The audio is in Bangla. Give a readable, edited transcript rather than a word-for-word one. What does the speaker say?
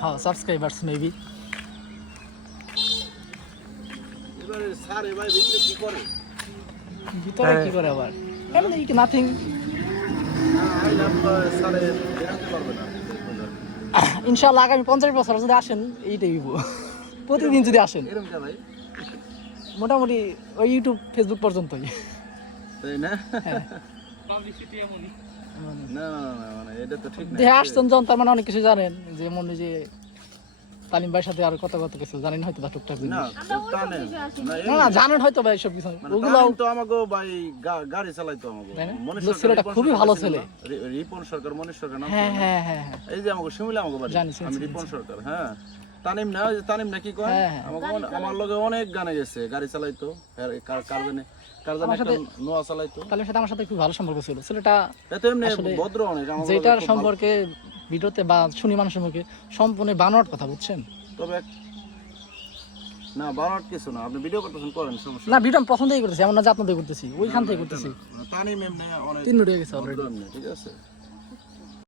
হ্যাঁ সাবস্ক্রাইবার্স মেবি। এবারে স্যার এবার ভিতরে কি করে? ভিতরে কি করে আবার? এমনি নাথিং। আইলাম স্যারে বেরোতে পারবে না। ইনশাআল্লাহ আগামী 50 বছর যদি আসেন এইটাই হইব। প্রতিদিন যদি আসেন এরকম কে ভাই? মোটামুটি ওই ইউটিউব ফেসবুক পর্যন্তই। তাই না? হ্যাঁ। না মানে এটা তো ঠিক না। দেখে আসছেন যখন তার মানে অনেক কিছু জানেন, যেমন যে তালিম ভাইয়ের সাথে আর কত কিছু জানেন হয়তো বা টুকটাক জিনিস। না টানেন না না জানেন হয়তো ভাই সব কিছু ওগুলো। তামিম তো আমাকে ভাই গাড়ি চালাইতো আমাকে। তাই না? মনীষ লোক সরকার, ছেলেটা রিপন খুবই সরকার ভালো ছিল ছেলে। না? রিপন সরকার, মনীষ সরকার নাম হ্যাঁ ছিল না? হ্যাঁ হ্যাঁ হ্যাঁ। এই যে আমাকে শিমুলে আমাকে বাড়ি। জানি, আমি রিপন সরকার। হ্যাঁ তানিম না, ওই যে তানিম না কি কয়? হ্যাঁ, হ্যাঁ। আমার লগে অনেক গানে গেছে, গাড়ি চালাইতো। কার জানে আমার একটা সাথে নোয়া চালাইতো। তালিমের সাথে আমার সাথে খুব ভালো সম্পর্ক ছিল। ছেলেটা এত এমনি আসলে ভদ্র অনেক আমার লগে যেটার খুব ভালো। সম্পর্কে ভিডিওতে বা শুনি মানুষের মুখে সম্পূর্ণ বানোয়াট কথা, বুঝছেন? তবে না বারোট কিছু না, আপনি ভিডিও করতেছেন করেন, সমস্যা না ভিডিও আমি পছন্দই করতেছি, এমন না যে আপনাদের করতেছি, ওইখান থেকে করতেছি। তানিম এমনি অনেক 3 মিনিট হয়ে গেছে অলরেডি। ভদ্র এমনি, ঠিক আছে।